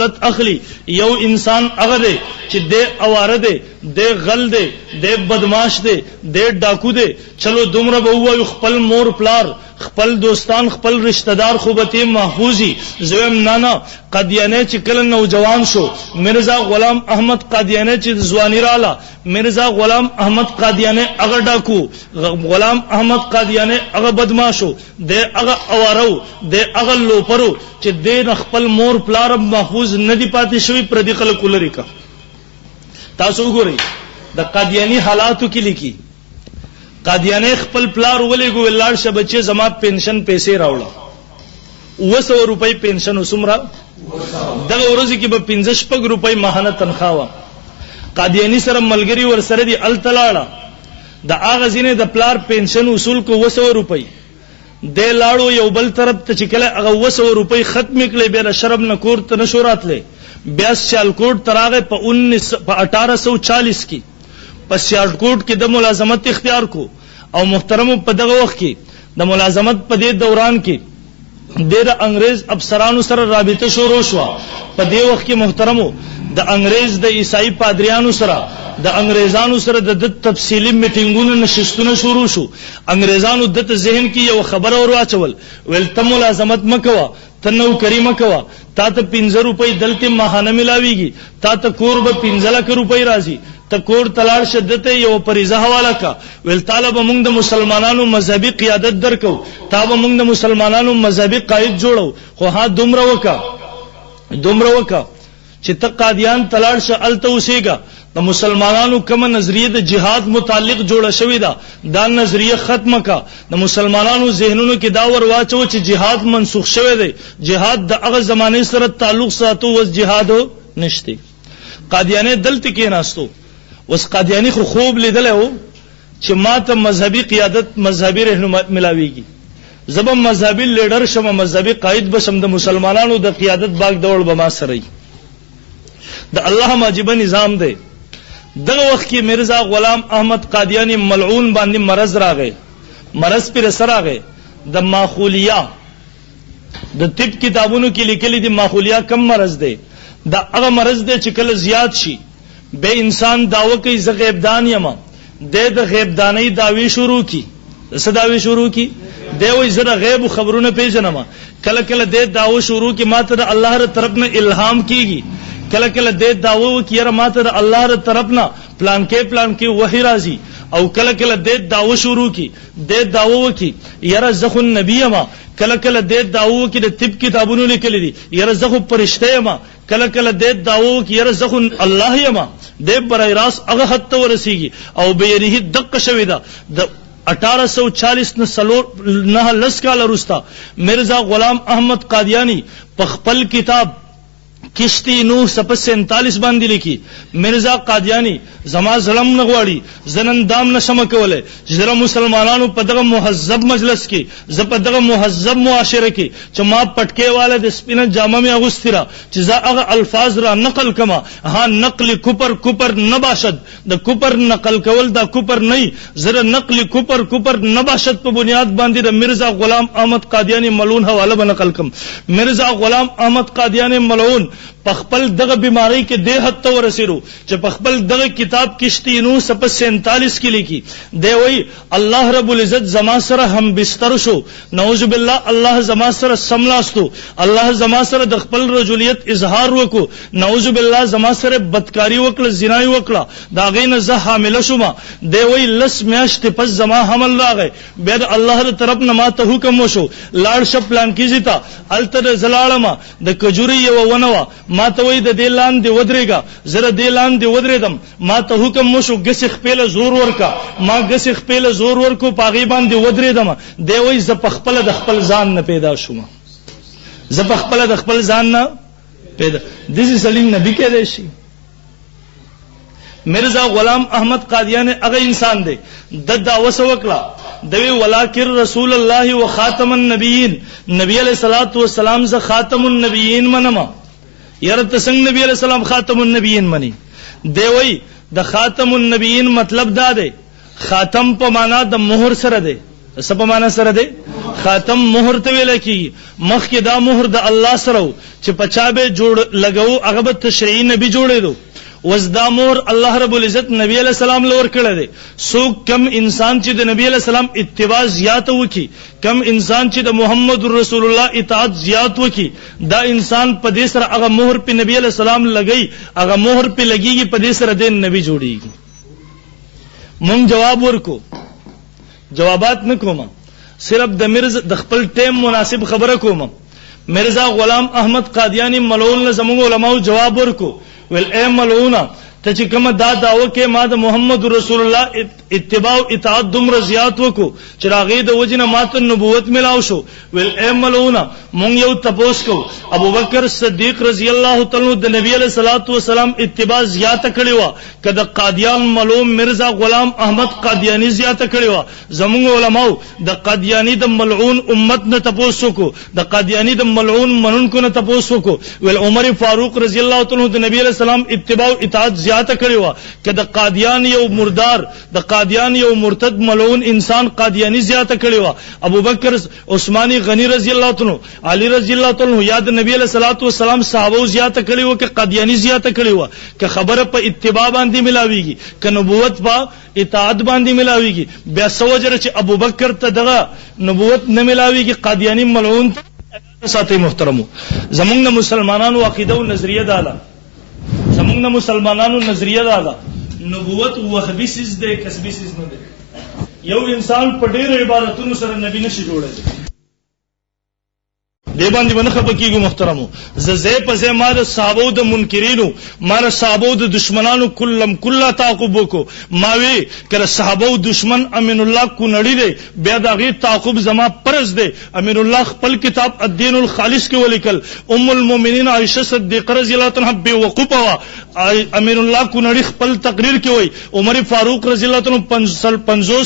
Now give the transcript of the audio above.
دولت اخلی یو انسان هغه دی چې د اواره دی د غل دی د بدمعاش دی د ډاکو دی چلو دومره به وایو خپل مور پلار خپل دوستان خپل رشتہ دار خوبته محفوظي زویم نانا قادیانی چې کله نوجوان شو مرزا غلام احمد قادیانی چې ځواني رااله مرزا غلام احمد قادیانی هغه ډاکو غلام احمد قادیانی هغه بدمعاشو د هغه اوارو د هغه لوپرو چې د خپل مور پلار محفوظ ندی پاتې شوی پر دې خلکو لري کا تاسو وګورئ د قادیانی حالاتو کې لیکي قادیانی خپل پلار ولېګو ولار شه بچي زما پنشن پیسې راوړه 200 روپۍ پنشن وسمرا دغه ورځ کې به 15 روپۍ ماهانه تنخواه وا قادیانی سره ملګری ور سره دی التلاړه د اغه زینې د پلار پنشن وصول کو 200 روپۍ د لاړو یو بل طرف ته چې کله هغه 200 روپۍ ختم کړي بیا شرب نه کور ته نشو راتله بیا سیالکوټ تراغه په 1840 کې په سیالکوټ کې د ملازمت اختیار کو او محترم په دغه وخت کې د ملازمت په دې دوران کې د انګريز افسرانو سره رابطه شروع شو په دې وخت کې محترمو د انګريز د عیسائی پادریانو سره د انګريزانو سره د تفصیلی میټینګونو نشستونه شروع شو انګريزانو د ذهن کې یو خبر اور واچول ول تم ملازمت مکوا تنو کریمه کوا تا ته 15 روپۍ دلته ماهانه ملاويږي تا ته کور به 15 لک روپۍ راځي ته کور تلاړ شدته یو پریزه حواله کا ول طالب موږ د مسلمانانو مذهبي قیادت درکو تا به موږ د مسلمانانو مذهبي قائد جوړو خو ها دومره وکا چې ته قادیان تلاړ شه الته اوسېګا د مسلمانانو کوم نظریه د جهاد متعلق جوړه شوې ده دا نظریه ختمه کا د مسلمانانو ذهنونو کې دا ور واچو چې جهاد منسوخ شوی دی جهاد د هغه زمانه سره تعلق ساتو وس جهاد نشته قادیانی دلته کې ناستو وس قادیانی خو خوب لیدل او چې ماته مذهبي قیادت مذهبي رهنمایي ملاويږي زبم مذهبي لیډر شمه مذهبي قائد بشم د مسلمانانو د قیادت باغ دول به ما سره د الله ماجبه نظام دی دغه وخت کې مرزا غلام احمد قادیانی ملعون باندې مرض راغی مرض پر سر راغی د ماخولیا د طب کتابونو کې لیکلي دي ماخولیا کم مرض دی دا هغه مرض دی چې کله زیات شي به انسان داوا کوي ز غیب دان یم د غیب دانی داوی شروع کی صداوی شروع کی دی وای زره غیب خبرونه پیژنم کله کله د داوا شروع کی ماته د الله تر طرف نه الهام کیږي کله کله د داوا کیره ماته د الله تر طرف نه پلان کې وحی راځي او کله کله د داوا شروع کی د داوا کی یره زخ النبی ما کله کله د داوا کی د طب کتابونو لیکل دي یره زخ پرشته ما کله کله د داوا کی یره زخ الله یما د برای راس هغه حد ورسیږي او به یې دقه شوی دا د 1840 نه لس کال وروسته مرزا غلام احمد قادیانی په خپل کتاب کشتی نوح 47 باندې لیکي مرزا قادیانی زما ظلم نه غواړي زنن دام نشم کوله چې زره مسلمانانو په دغه مهذب مجلس کې ز په دغه مهذب معاشره کې چې ما پټکي والا د سپینه جامه می اغوستره چې زه هغه الفاظ را نقل کما ها نقل کوپر نه باشد د کوپر نقل کول دا کوپر نه زره نقل کوپر نه باشد په بنیاد باندې د مرزا غلام احمد قادیانی ملعون حواله بنقل کم مرزا غلام احمد قادیانی ملعون په خپل دغه بیماری کې د حد ته ورسېرو چې په خپل دغه کتاب کشتی نو 47 کې لیکي دی وای الله رب العزت زما سره هم بستر شو نعوذ بالله الله زما سره سملاستو الله زما سره د خپل رجولیت اظهار وکړو نعوذ بالله زما سره بدکاری وکړه زنا وکړه دا غینه زه حامله شوم دی وای لس میاشت پس زما حمل راغی بیا د الله تر طرف نه ماته حکم وشو لاړ ش پلان کیږي تا التر زلالما د کجوري یو ونوا ما ته وای د دلان دی ودرېګا زره دلان دی ودرېدم ما ته حکم مشو غس خپل زور ورکا ما غس خپل زور ورکو پاغي باندې ودرېدم دی وای ز پخپل د خپل ځان نه پیدا شوم ز پخپل د خپل ځان نه پیدا دسی سلیم نبی کې دی شي مرزا غلام احمد قادیانی هغه انسان دی د دعوه وکړه دوی ولکن رسول الله وخاتم النبیین نبی علیہ الصلوۃ والسلام ز خاتم النبیین منما یره تسنگ نبی علیہ السلام خاتم النبیین منی دی وای د خاتم النبیین مطلب دا دی خاتم په معنا د مہر سره دی سبا معنا سره دی خاتم مہر ته ویل کی مخکې دا مہر د الله سره چې پچا به جوړ لګاو هغه به تشریعي نبی جوړې دو وزدا مہر الله رب العزت نبی علیہ السلام لور کړه دی سو کم انسان چې د نبی علیہ السلام اتباع زیات وکي کم انسان چې د محمد رسول الله اطاعت زیات وکي دا انسان په دې سره هغه مہر په نبی علیہ السلام لګي هغه مہر په لګيږي په دې سره د نبی جوړيږي مونږ جواب ورکو جوابات نه کوم صرف د مرزا د خپل ټیم مناسب خبره کوم مرزا غلام احمد قادیانی ملعون له زموږ علماء جواب ورکو ول اے ملعونا ته چې کوم دا داوا کې ما د محمد رسول الله اتباع او اطاعت دومره زیات وکړو چې راغې د وجنه ماته نبوت ملاو شو ول اے ملعونا مونږ یو تپوس کو ابو بکر صدیق رضی الله تعالی د نبی علیہ الصلوۃ والسلام اتباع زیات کړی و کده قادیان ملعون مرزا غلام احمد قادیانی زیات کړی و زموږ علماء د قادیانی د ملعون امت نه تپوس کو د قادیانی د ملعون منونکو نه تپوس کو ول عمر فاروق رضی الله تعالی د نبی علیہ السلام اتباع او اطاعت زیاته کړی و کده قادیان یو مردار د قادیان یو مرتد ملعون انسان قادیانی زیاته کړی و ابو بکر عثماني غنی رضی الله تعالی علی رضی الله تعالی یاد نبی علیہ الصلوۃ والسلام صحابه زیاته کړی و ک قادیانی زیاته کړی و ک خبره په اتباع باندې ملاویږي ک نبوت په اطاعت باندې ملاویږي بیا سوجره چې ابو بکر ته دغه نبوت نه ملاویږي قادیانی ملعون ساتي محترمو زمونږ مسلمانانو عقیده او نظریه داله زمونږ مسلمانانو نظریه داله نبوت وهبي سیز دی کسبي سیز نه دی یو انسان په ډېر عبادتونو سره نبی نشي جوړېدی دی باندې باندې خپکیږي محترمو زې په زې ما د صحابو د منکرینو ما د صحابو د دشمنانو کله تعقب وکړو ما وی کله صحابو دشمن امین الله کو نړی دی بیا دا غي تعقب زما پرز دی امین الله خپل کتاب الدین الخالص کې ولیکل ام المؤمنین عائشه صدیقه رضی الله عنها بے وقوفه امین الله کو نړی خپل تقریر کې وای عمر فاروق رضی الله عنه 50